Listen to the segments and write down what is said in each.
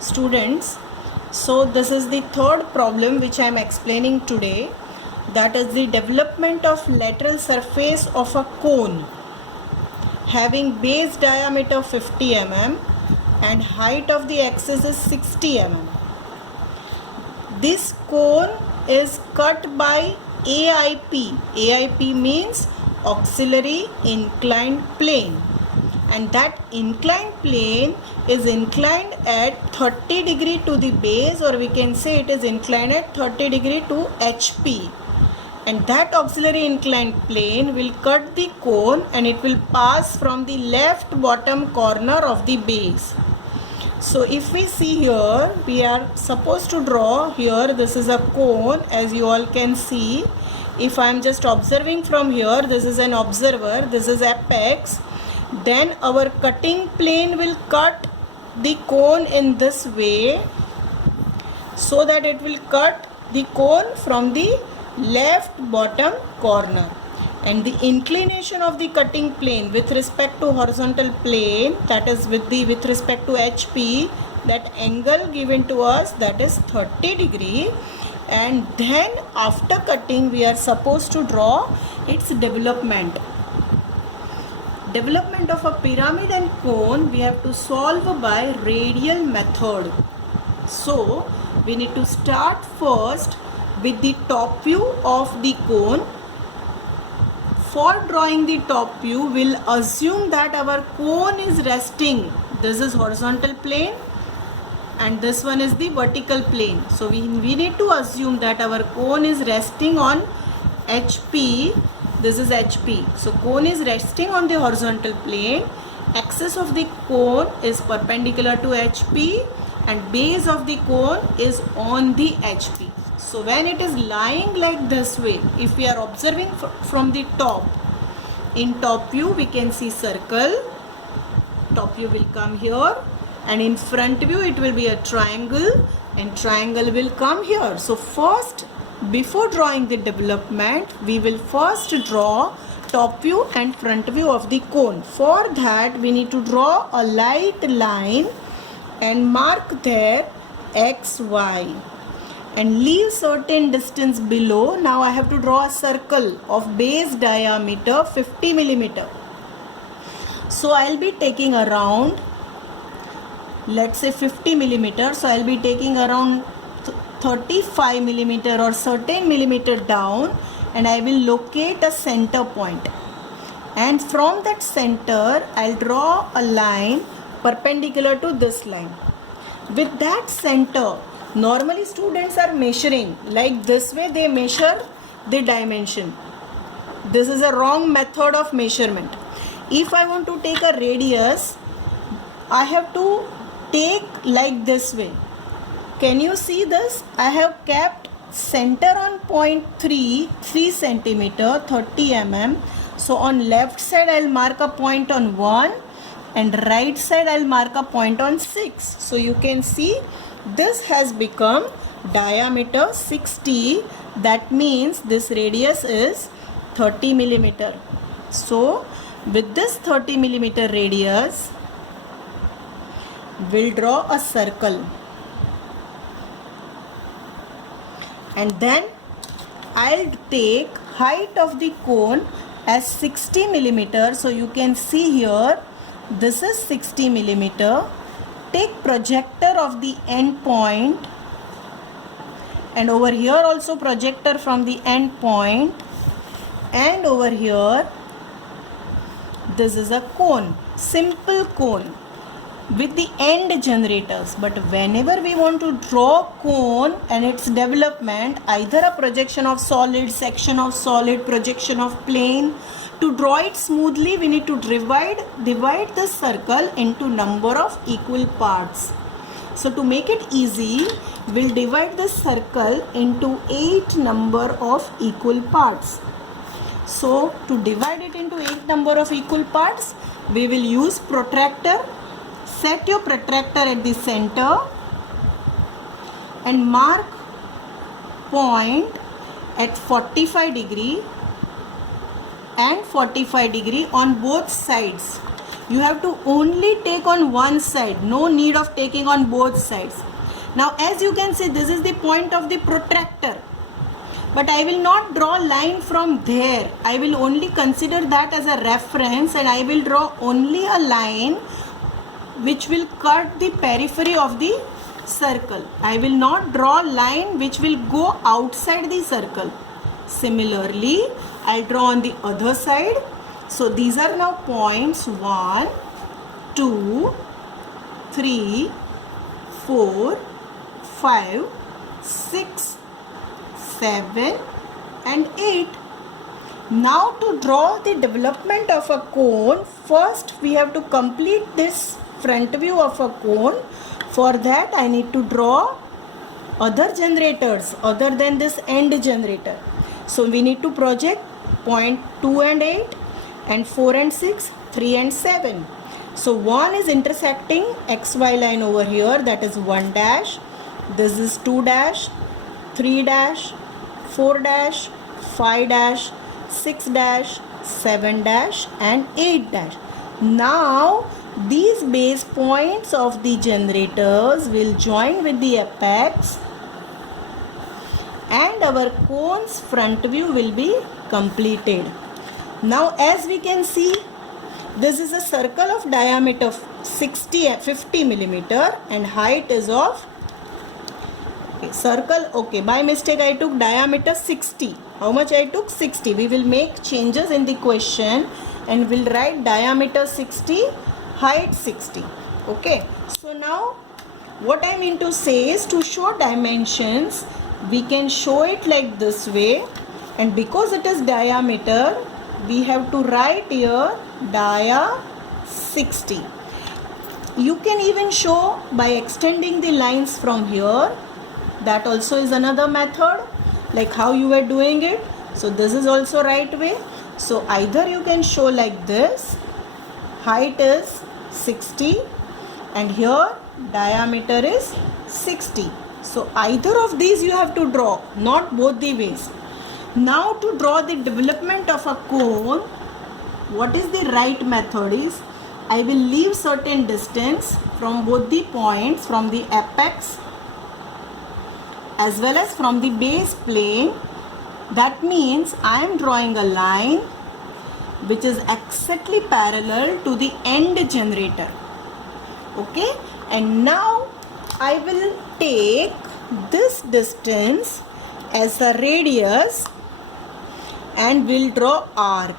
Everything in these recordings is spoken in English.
Students, so this is the third problem which I am explaining today, that is the development of lateral surface of a cone having base diameter 50 mm and height of the axis is 60 mm. This cone is cut by AIP. AIP means auxiliary inclined plane, and that inclined plane is inclined at 30 degree to the base, or we can say it is inclined at 30 degree to HP, and that auxiliary inclined plane will cut the cone and it will pass from the left bottom corner of the base. So if we see here, we are supposed to draw here, this is a cone, as you all can see. If I am just observing from here, this is an observer, this is apex, then our cutting plane will cut the cone in this way, so that it will cut the cone from the left bottom corner, and the inclination of the cutting plane with respect to horizontal plane, that is with respect to HP, that angle given to us, that is 30 degree. And then after cutting we are supposed to draw its development of a pyramid and cone. We have to solve by radial method. So we need to start first with the top view of the cone. For drawing the top view, we'll assume that our cone is resting. This is horizontal plane and this one is the vertical plane. So we need to assume that our cone is resting on HP. This is HP. So cone is resting on the horizontal plane. Axis of the cone is perpendicular to HP and base of the cone is on the HP. So when it is lying like this way, if we are observing from the top, in top view we can see circle. Top view will come here, and in front view it will be a triangle, and triangle will come here. So first, before drawing the development, we will first draw top view and front view of the cone. For that we need to draw a light line and mark there XY and leave certain distance below. Now I have to draw a circle of base diameter 50 millimeter. So I'll be taking around, let's say 50 millimeter. So I'll be taking around 35 millimeter or certain millimeter down, and I will locate a center point, and from that center I'll draw a line perpendicular to this line. With that center, normally students are measuring like this way, they measure the dimension. This is a wrong method of measurement. If I want to take a radius, I have to take like this way. Can you see this? I have kept center on point 3 centimeter, 30 mm. So on left side I'll mark a point on 1 and right side I'll mark a point on 6. So you can see this has become diameter 60. That means this radius is 30 millimeter. So with this 30 millimeter radius, we'll draw a circle, and then I'll take height of the cone as 60 millimeter. So you can see here, this is 60 millimeter. Take projector of the end point, and over here also projector from the end point, and over here this is a cone, simple cone with the end generators. But whenever we want to draw cone and its development, either a projection of solid, section of solid, projection of plane, to draw it smoothly we need to divide this circle into number of equal parts. So to make it easy, we'll divide this circle into 8 number of equal parts. So to divide it into 8 number of equal parts, we will use protractor. Set your protractor at the center and mark point at 45 degree and 45 degree on both sides. You have to only take on one side, no need of taking on both sides. Now as you can see, this is the point of the protractor, but I will not draw line from there. I will only consider that as a reference, and I will draw only a line which will cut the periphery of the circle. I will not draw line which will go outside the circle. Similarly, I'll draw on the other side. So these are now points 1, 2, 3, 4, 5, 6, 7 and 8. Now to draw the development of a cone, first we have to complete this front view of a cone. For that I need to draw other generators other than this end generator. So we need to project point 2 and 8 and 4 and 6, 3 and 7. So 1 is intersecting XY line over here, that is 1 dash. This is 2 dash, 3 dash, 4 dash, 5 dash, 6 dash, 7 dash and 8 dash. Now these base points of the generators will join with the apex and our cone's front view will be completed. Now as we can see, this is a circle of diameter of 50 millimeter and height is of circle. Okay, by mistake I took diameter 60. How much I took? 60. We will make changes in the question and we'll write diameter 60, height 60. Okay, so now what I mean to say is, to show dimensions we can show it like this way, and because it is diameter we have to write here dia 60. You can even show by extending the lines from here. That also is another method, like how you were doing it. So this is also right way. So either you can show like this, height is 60 and here diameter is 60. So either of these you have to draw, not both the ways. Now to draw the development of a cone, what is the right method is, I will leave certain distance from both the points, from the apex as well as from the base plane. That means I am drawing a line which is exactly parallel to the end generator. Okay, and now I will take this distance as a radius and we'll draw arc.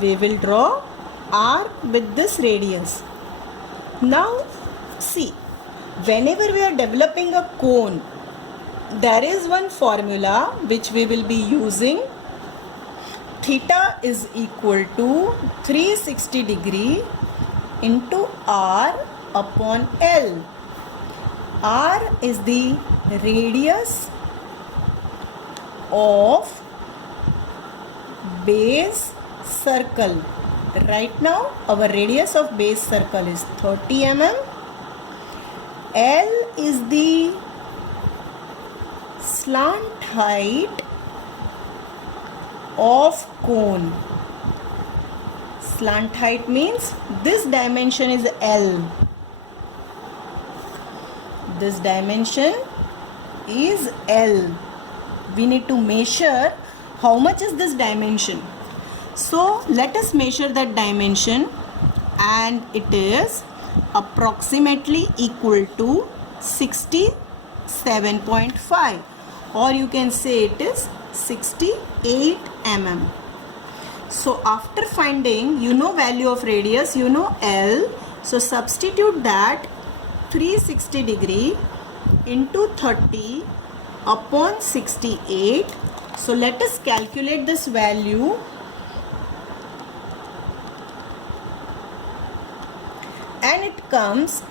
We will draw arc with this radius. Now see, whenever we are developing a cone, there is one formula which we will be using. Theta is equal to 360 degree into R upon L. R is the radius of base circle. Right now our radius of base circle is 30 mm. L is the slant height of cone. Slant height means this dimension is L. This dimension is L. We need to measure how much is this dimension. So let us measure that dimension, and it is approximately equal to 67.5, or you can say it is 68 mm. So after finding, you know value of radius, you know L, so substitute that 360 degree into 30 upon 68. So let us calculate this value. And it comes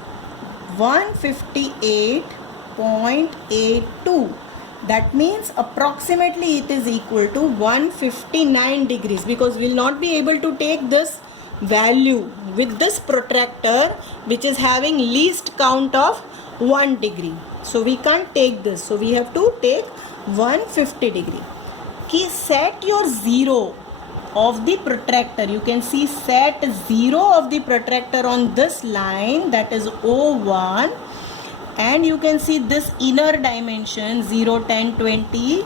158.82. That means approximately it is equal to 159 degrees, because we will not be able to take this value with this protractor which is having least count of 1 degree. So we can't take this. So we have to take 150 degree. Set your 0 of the protractor. You can see set 0 of the protractor on this line, that is O1, and you can see this inner dimension 0, 10, 20,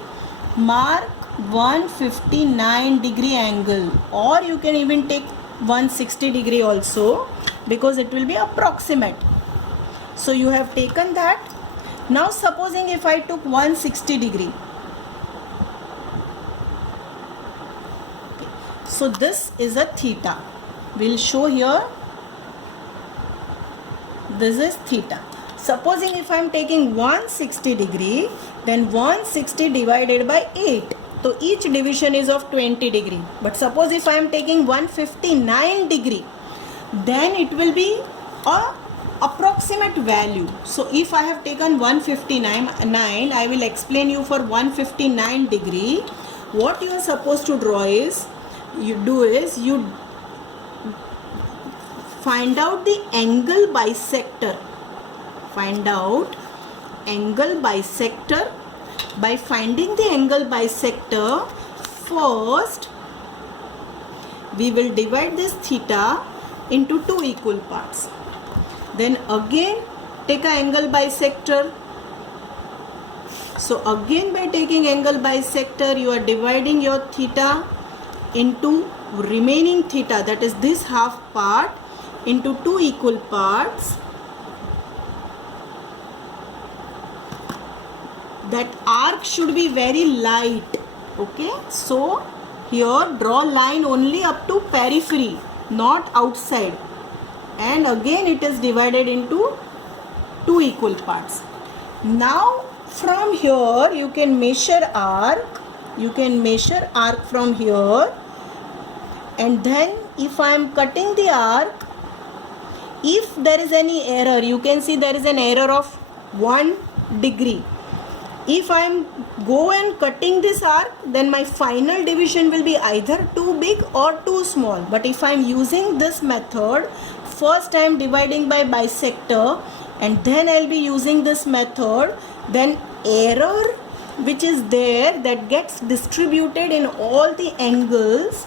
mark 159 degree angle, or you can even take 160 degree also, because it will be approximate. So you have taken that. Now supposing if I took 160 degree, so this is a theta. We'll show here. This is theta. Supposing if I am taking 160 degree, then 160 divided by 8. So each division is of 20 degree. But suppose if I am taking 159 degree, then it will be a approximate value. So if I have taken 159, I will explain you for 159 degree. What you are supposed to draw is, you find out the angle bisector. Find out angle bisector. By finding the angle bisector, first we will divide this theta into two equal parts. Then again take an angle bisector. So again by taking angle bisector, you are dividing your theta into remaining theta, that is this half part, into two equal parts. That arc should be very light. Okay, so here draw line only up to periphery, not outside, and again it is divided into two equal parts. Now from here you can measure arc. You can measure arc from here, and then if I am cutting the arc, if there is any error, you can see there is an error of 1 degree. If I am cutting this arc, then my final division will be either too big or too small. But if I am using this method, first I am dividing by bisector, and then I will be using this method, then error which is there, that gets distributed in all the angles,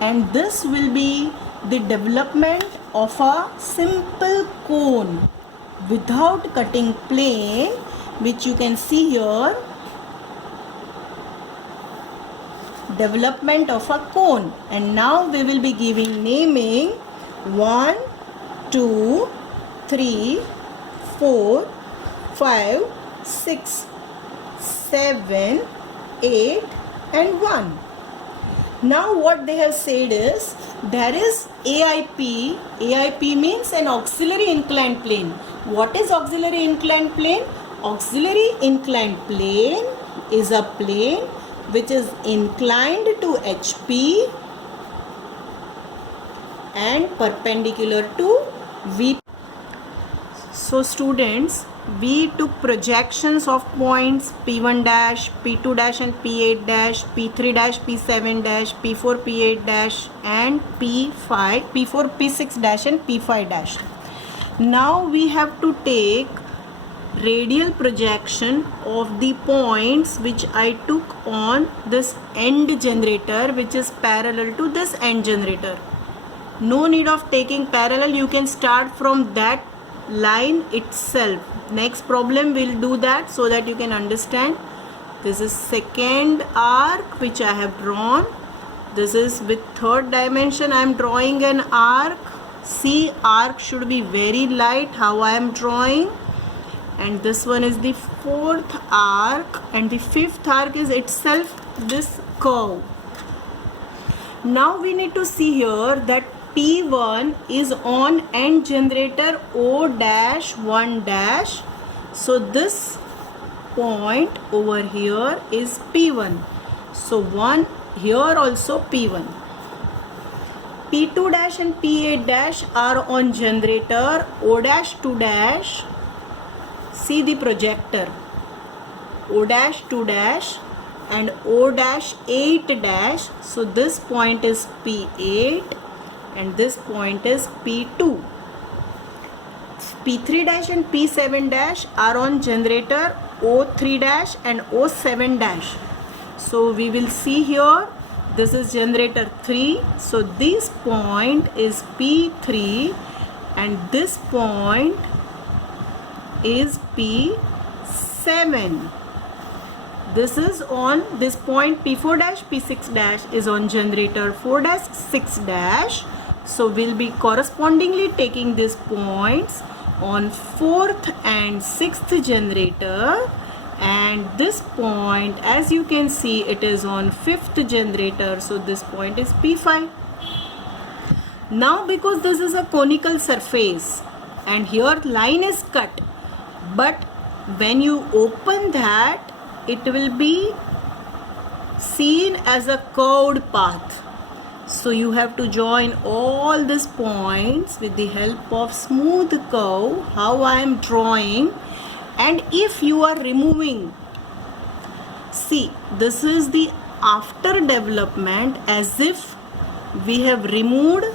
and this will be the development of a simple cone without cutting plane, which you can see here. Development of a cone. And now we will be giving naming 1, 2, 3, 4, 5, 6, 7, 8 and 1. Now what they have said is, there is AIP. AIP means an auxiliary inclined plane. What is auxiliary inclined plane? Auxiliary inclined plane is a plane which is inclined to HP and perpendicular to V. So students, we took projections of points P1 dash, P2 dash and P8 dash, P3 dash, P7 dash, P4, P8 dash and P5, P4, P6 dash and P5 dash. Now we have to take radial projection of the points which I took on this end generator, which is parallel to this end generator. No need of taking parallel, you can start from that line itself. Next problem we'll do that, so that you can understand. This is second arc which I have drawn. This is with third dimension I am drawing an arc. See, arc should be very light how I am drawing. And this one is the fourth arc, and the fifth arc is itself this curve. Now we need to see here that P1 is on end generator O dash 1 dash. So this point over here is P1. So 1 here also P1. P2 dash and P8 dash are on generator O dash 2 dash. See the projector. O dash 2 dash and O dash 8 dash. So this point is P8 and this point is P2. P3 dash and P7 dash are on generator O3 dash and O7 dash. So we will see here this is generator 3, so this point is P3 and this point is P7. This is on this point P4 dash, P6 dash is on generator 4 dash, 6 dash. So we'll be correspondingly taking these points on 4th and 6th generator, and this point, as you can see, it is on 5th generator, so this point is P5. Now because this is a conical surface and here line is cut, but when you open that, it will be seen as a curved path. So you have to join all these points with the help of smooth curve, how I am drawing. And if you are removing, see, this is the after development, as if we have removed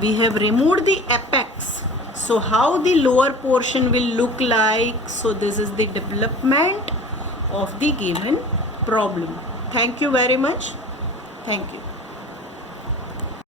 the apex. So how the lower portion will look like? So this is the development of the given problem. Thank you very much. Thank you.